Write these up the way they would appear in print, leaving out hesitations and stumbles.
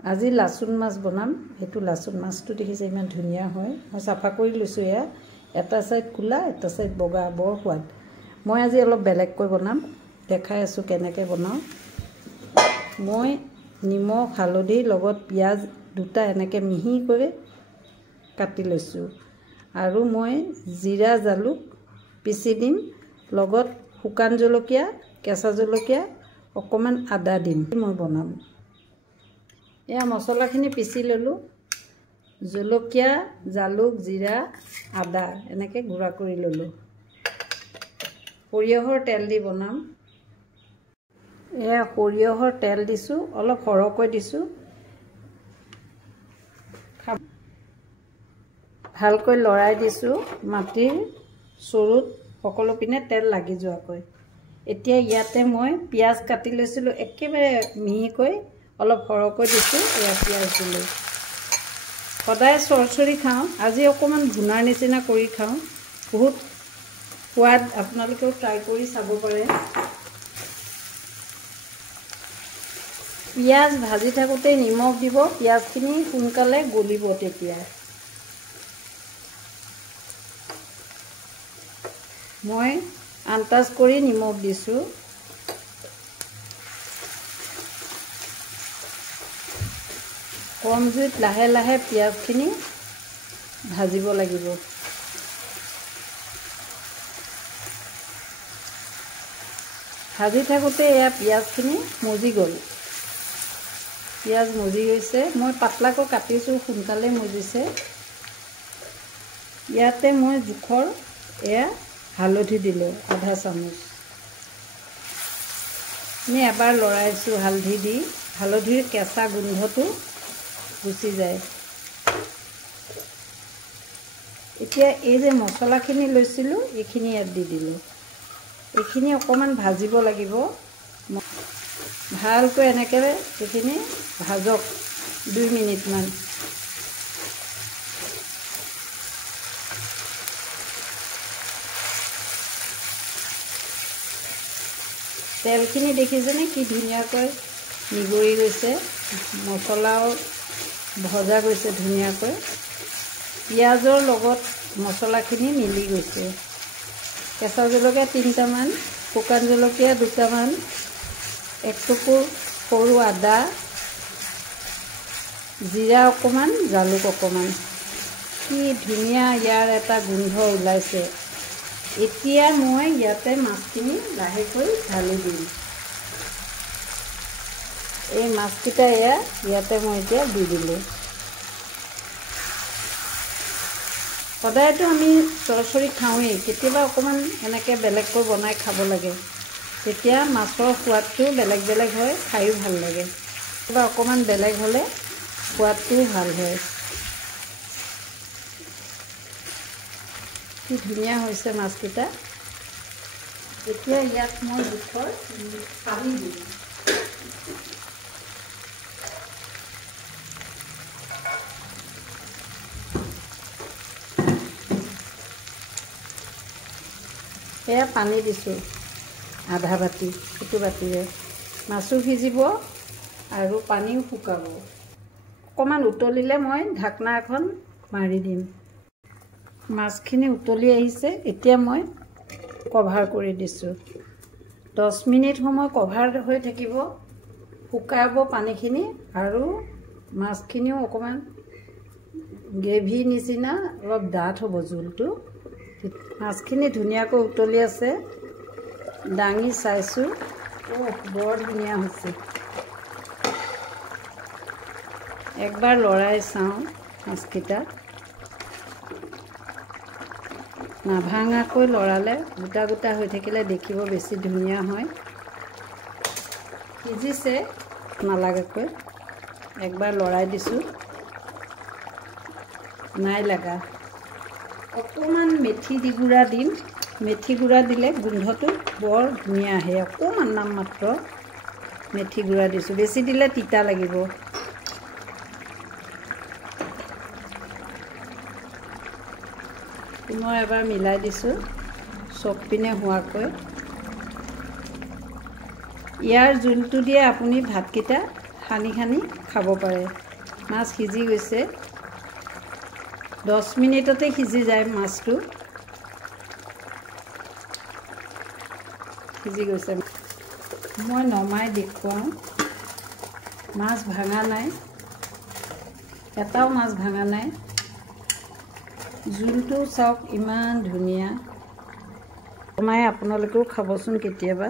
আজি লাচুন মাছ বনাম। এইটো লাচুন মাছটো দেখিছে ইমান ধুনীয়া হয়। মই চাফা কৰি লৈছোঁ। এয়া এটা চাইড কোলা, এটা চাইড বগা, বৰ সোৱাদ। মই আজি অলপ বেলেগকৈ বনাম, দেখাই আছোঁ কেনেকৈ বনাওঁ। মই নিমখ হালধিৰ লগত পিঁয়াজ দুটা এনেকৈ মিহি কৰি কাটি লৈছোঁ আৰু মই জিৰা জালুক পিচি দিম, লগত শুকান জলকীয়া, কেঁচা জলকীয়া, অকণমান আদা দিম। মই বনাম। এয়া মছলাখিনি পিচি ল'লোঁ। জলকীয়া, জালুক, জিৰা, আদা এনেকৈ গুড়া কৰি ল'লোঁ। সৰিয়হৰ তেল দি বনাম। এয়া সৰিয়হৰ তেল দিছোঁ, অলপ সৰহকৈ দিছোঁ। ভালকৈ লৰাই দিছোঁ, মাটিৰ চৰুত সকলো পিনে তেল লাগি যোৱাকৈ। এতিয়া ইয়াতে মই পিঁয়াজ কাটি লৈছিলোঁ, একেবাৰে মিহিকৈ অলপ সৰহকৈ দিছোঁ। এয়া পিঁয়াজ দিলোঁ। সদায় চৰচৰি খাওঁ, আজি অকণমান ভুনাৰ নিচিনা কৰি খাওঁ। বহুত সোৱাদ, আপোনালোকেও ট্ৰাই কৰি চাব পাৰে। পিঁয়াজ ভাজি থাকোঁতেই নিমখ দিব, পিঁয়াজখিনি সোনকালে গলিব। তেতিয়া মই আন্দাজ কৰি নিমখ দিছোঁ। কম জুইত লাহে লাহে পিঁয়াজখিনি ভাজিব লাগিব। ভাজি থাকোঁতে এয়া পিঁয়াজখিনি মজি গ'ল। পিঁয়াজ মজি গৈছে। মই পাতলাকৈ কাটিছোঁ, সোনকালে মজিছে। ইয়াতে মই জোখৰ এয়া হালধি দিলোঁ, আধা চামুচ। আমি এবাৰ লৰাইছোঁ হালধি দি, হালধিৰ কেঁচা গোন্ধটো গুচি যায়। এতিয়া এই যে মছলাখিনি লৈছিলোঁ, এইখিনি ইয়াত দি দিলোঁ। এইখিনি অকণমান ভাজিব লাগিব। ভালকৈ এনেকৈ এইখিনি ভাজক 2 মিনিটমান। তেলখিনি দেখিছেনে কি ধুনীয়াকৈ নিগৰি গৈছে। মছলাও ভজা গৈছে ধুনীয়াকৈ। পিঁয়াজৰ লগত মছলাখিনি মিলি গৈছে। কেঁচা জলকীয়া 3টামান, শুকান জলকীয়া 2টামান, 1 টুকুৰ সৰু আদা, জিৰা অকণমান, জালুক অকণমান। কি ধুনীয়া ইয়াৰ এটা গোন্ধ ওলাইছে। এতিয়া মই ইয়াতে মাছখিনি লাহেকৈ ঢালি দিম। এই মাছকেইটা ইয়াতে মই এতিয়া দি দিলোঁ। সদায়তো আমি চৰচৰি খাওঁৱেই, কেতিয়াবা অকণমান এনেকৈ বেলেগকৈ বনাই খাব লাগে। তেতিয়া মাছৰ সোৱাদটো বেলেগ বেলেগ হয়, খায়ো ভাল লাগে। কেতিয়াবা অকণমান বেলেগ হ'লে সোৱাদটোও ভাল হয়। কি ধুনীয়া হৈছে মাছকেইটা। এতিয়া ইয়াত মই জোখৰ পানী দিম। এয়া পানী দিছোঁ আধা বাতি, সেইটো বাতিৰে। মাছো সিজিব আৰু পানীও শুকাব। অকণমান উতলিলে মই ঢাকনা এখন মাৰি দিম। মাছখিনি উতলি আহিছে, এতিয়া মই কভাৰ কৰি দিছোঁ। 10 মিনিট সময় কভাৰ হৈ থাকিব, শুকাব পানীখিনি আৰু মাছখিনিও অকণমান গ্ৰেভি নিচিনা অলপ ডাঠ হ'ব জোলটো। মাছখিনি ধুনীয়াকৈ উতলি আছে, দাঙি চাইছোঁ। বৰ ধুনীয়া হৈছে। একবাৰ লৰাই চাওঁ মাছকেইটা। নাভাঙাকৈ লৰালে, গোটা গোটা হৈ থাকিলে দেখিব বেছি ধুনীয়া হয়। সিজিছে নালাগাকৈ একবাৰ লৰাই দিছোঁ, নাই লাগা। অকণমান মেথি গুড়া দিম। মেথি গুড়া দিলে গোন্ধটো বৰ ধুনীয়া আহে। অকণমান নামমাত্ৰ মেথি গুড়া দিছোঁ, বেছি দিলে তিতা লাগিব। মই এবাৰ মিলাই দিছোঁ চব পিনে হোৱাকৈ। ইয়াৰ জোলটো দিয়ে আপুনি ভাতকেইটা সানি সানি খাব পাৰে। মাছ সিজি গৈছে, 10 মিনিটতে সিজি যায় মাছটো। সিজি গৈছে, মই নমাই দেখুৱাওঁ। মাছ ভাঙা নাই, এটাও মাছ ভাঙা নাই। জোলটো চাওক ইমান ধুনীয়া। বনাই আপোনালোকেও খাবচোন কেতিয়াবা।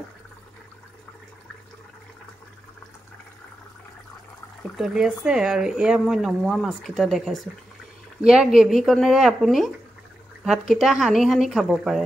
উতলি আছে আৰু এয়া মই নমোৱা মাছকেইটা দেখাইছোঁ। ইয়াৰ গ্ৰেভিকণেৰে আপুনি ভাতকেইটা সানি সানি খাব পাৰে।